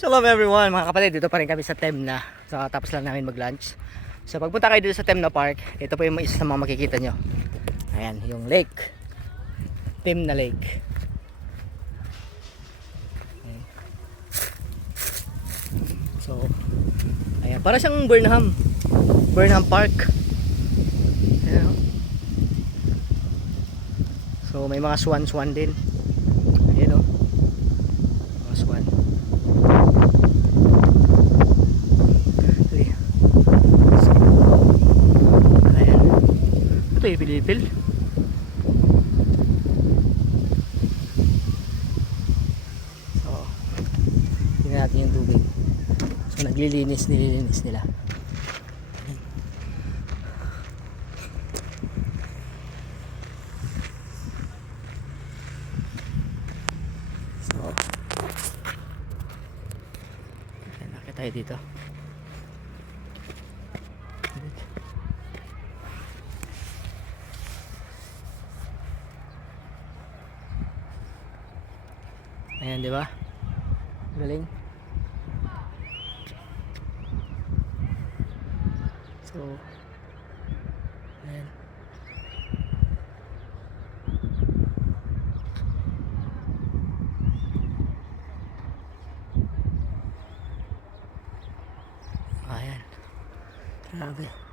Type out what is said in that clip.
Shalom everyone mga kapatid, dito pa rin kami sa Temna. So tapos lang namin mag-lunch. So pagpunta kayo dito sa Temna Park, ito po yung isa sa mga makikita nyo. Ayan, yung lake. Temna Lake. Ayan. So, ayan, para siyang Burnham Park. Ayan, oh. So may mga swan din. Ayan o, mga swan. Ito yung pilipil. So, tingnan natin yung tubig. So, nililinis nila. So, nakita tayo dito. Ayan, di ba? Galing. So, ayan. Ayan. Grabe.